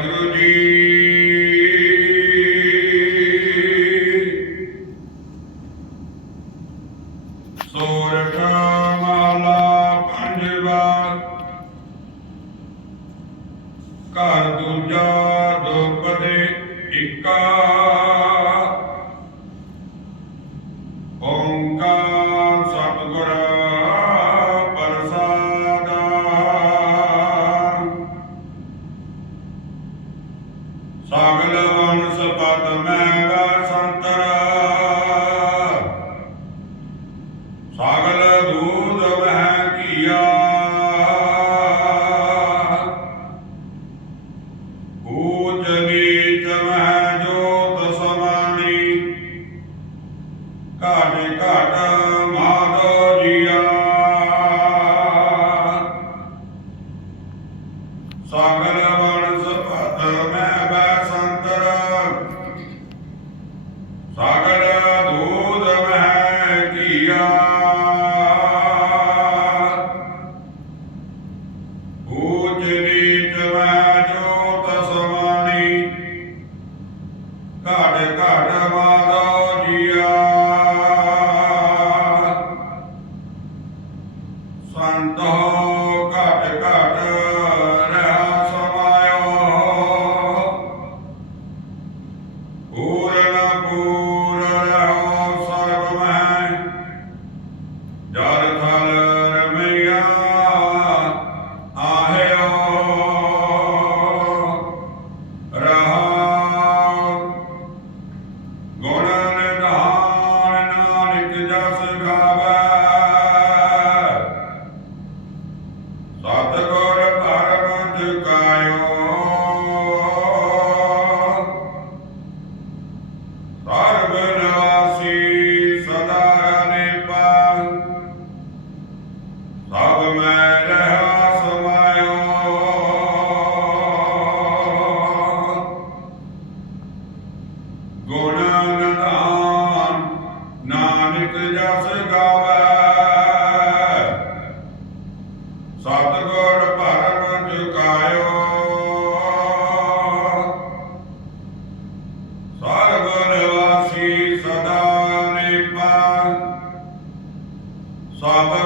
ਵਾਹਿਗੁਰੂ ਜੀ। ਸੋਰਠ ਮਾਲਾ ਪੰਜਵਾ ਘਰ ਦੂਜਾ ਦੁਪਦੇ ਇੱਕਾ। ਓੰਕਾਰ ਸਤਿਗੁਰ ਸਾਗਲ ਵੰਸ ਪਦ ਮੈਂ ਵਸੰਤਰ ਸਾਗਲ ਦੂਧ ਵਹਿ ਕੀਆ। ਊਚ ਨੀਚ ਮਹਿ ਜੋਤ ਸਮਾਣੀ। ਘਾਟ ਘਾਟ ਮਾਧੋ ਜੀਆ। ਸਾਗਰ ਵਣ ਸਪਤ ਮੈਂ ਸਾਗਰ ਦੂਧ ਮਹਿ ਕੀਆ। ਊਚ ਨੀਚ ਮੈਂ ਜੋਤ ਸਮਾਣੀ ਘਾਟ ਘਾਟ ਮਾਧੋ ਜੀਆ। ਸੰਤੋ ਘਟ ਘਟ ਰਹਾ ਸਮਾਇਓ। ਪੂਰਨ ਸਭ ਮੈਂ ਰਹਾ ਸਮਾਇਓ ਗੁਣ ਨਿਧਾਨ ਨਾਨਕ ਜਸ ਗਾਵੇ ਸਤਿਗੁਰ ਭਰਮ ਚੁਕਾਇਓ ਸਰਬ ਨਿਵਾਸੀ ਸਦਾ ਨਿਪਾ ਸਭ